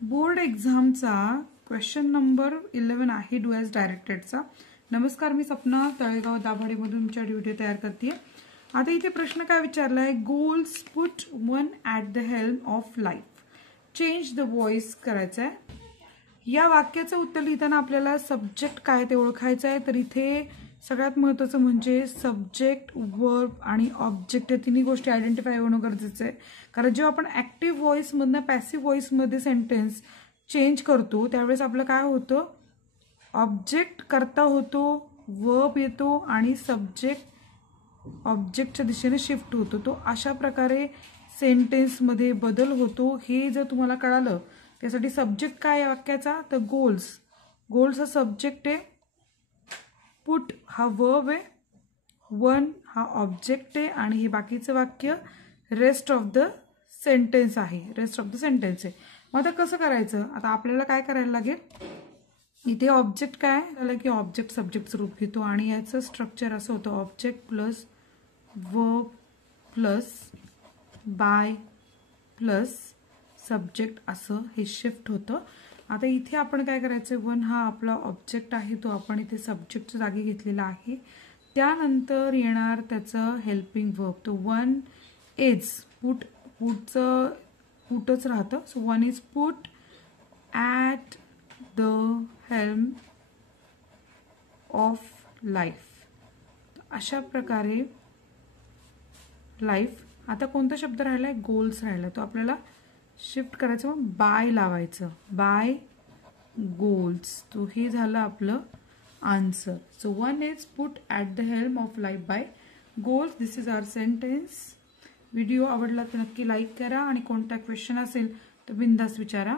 Board एक्झामचा question number 11 आहे do as डायरेक्टेडचा। नमस्कार, मी सपना तळेगाव दाभाडेमधून तुमच्या व्हिडिओ तयार करते। आता इथे प्रश्न काय विचारलाय, goals put one at the helm of life, change the voice करायचं आहे। या वाक्याचं उत्तर लिहिताना आपल्याला सब्जेक्ट काय ते ओळखायचं आहे। तर इथे सगळ्यात महत्त्वाचं म्हणजे सब्जेक्ट, वर्ब आणि ऑब्जेक्ट या तिन्ही गोष्टी आयडेंटिफाय होणं गरजेचं आहे। कारण जेव्हा आपण ॲक्टिव्ह व्हॉइसमधनं पॅसिव्ह व्हॉइसमध्ये सेंटेन्स चेंज करतो त्यावेळेस आपलं काय होतं, ऑब्जेक्ट कर्ता होतो, वर्ब येतो आणि सब्जेक्ट ऑब्जेक्टच्या दिशेने शिफ्ट होतो। तो अशा प्रकारे सेंटेन्समध्ये बदल होतो। हे जर तुम्हाला कळालं त्यासाठी सब्जेक्ट काय आहे वाक्याचा, तर गोल्स, गोल्स हा सब्जेक्ट आहे, पुट हा वर्ब आहे, वन हा ऑब्जेक्ट आहे आणि हे बाकीचं वाक्य रेस्ट ऑफ द सेंटेन्स आहे, रेस्ट ऑफ द सेंटेन्स आहे। मग आता कसं करायचं, आता आपल्याला काय करायला लागेल, इथे ऑब्जेक्ट काय झालं की ऑब्जेक्ट सब्जेक्टचं रूप घेतो आणि याचं स्ट्रक्चर असं होतं, object plus verb plus by plus subject असं हे शिफ्ट होतं। आता इथे आपण काय करायचं, वन हा आपला ऑब्जेक्ट आहे तो आपण इथे सब्जेक्टच्या जागी घेतलेला आहे। त्यानंतर येणार त्याचं हेल्पिंग वर्ब, तो वन इज पुट, पुटच राहतं, so one is put at the helm of life. अशा प्रकारे लाईफ, आता कोणता शब्द राहिला आहे, गोल्स राहिला, तो आपल्याला शिफ्ट करायचं, मग बाय लावायचं, बाय गोल्स। तो हे झालं आपलं answer. So one is put at the helm of life by goals. This is our sentence. Video आवडला तर नक्की लाईक करा आणि कोणता क्वेश्चन असेल तर बिंदास विचारा।